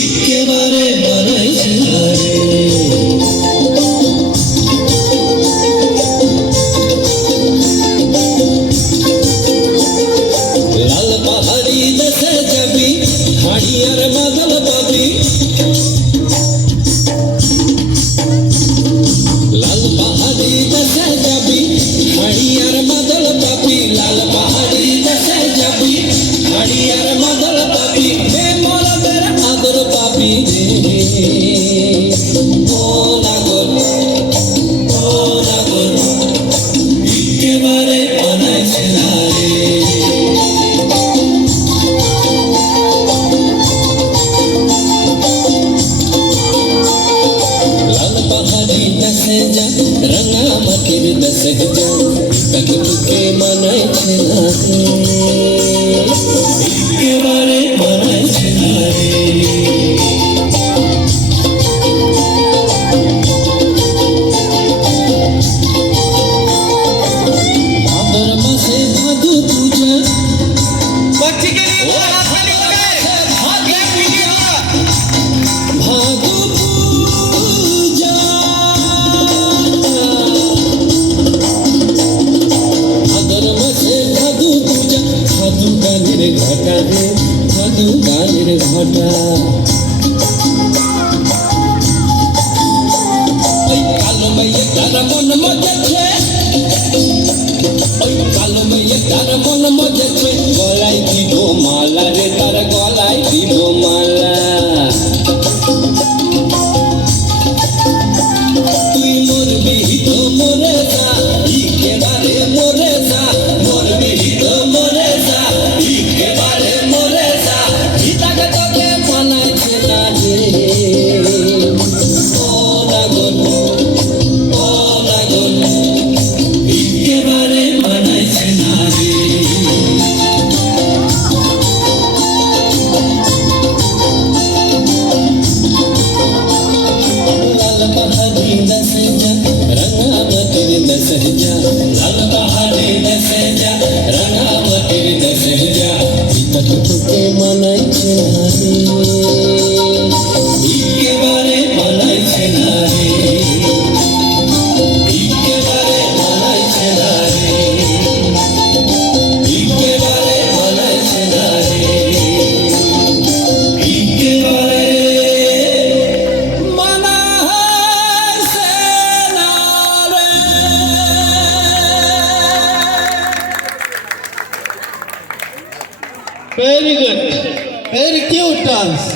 একেবারে মানাইছে না রে। লাল পাহাড়ি দেশে যাবি হাড়িয়ার বাদল পাবি, লাল পাহাড়ি দেশে যাবি হাড়িয়ার বাদল পাবি, লাল পাহাড়ি দেশে যাবি হাড়িয়ার বাদল পাবি, হে মরদের আদর পাবি রে। ও নাগর একেবারে মানাইছে না রে। लाल पहाड़ी दसे जा रंगा मटिर दसे जा तक तुके मनाई छना रे। एकेबारे मनाई छना रे। भादर मासे भादु पूजा बच्ची के लिए वो हाथ में निकले हाथ एक वीडियो भादु पूजा, भादर मासे भादु पूजा, भादु गाনের ঘটা রে, ভাদু গানের ঘটা। ওই কালো মেয়ে তার মন মজেছে, ওই কালো মেয়ে তার মন মজেছে, গলায় দিব মালা রে, তার গলায় দিব মালা। তুই মরবি তো মরে যা, একেবারে মরে যা, মরবি তো মরে যা, একেবারে মরে যা, পিতাকে তোকে মানাইছে না রে। ও নাগর একেবারে মানাইছে না রে। लाल पहाड़ी दसे जा रंगा मटिर दसे जा, लाल पहाड़ी दसे जा रंगा मटिर दसे जा, तक तुके मानाइছে না রে। একেবারে মানাইছে না রে। একেবারে মানাইছে না রে। একেবারে মানাইছে না রে। একেবারে মানাইছে না রে। Very good. Very cute dance.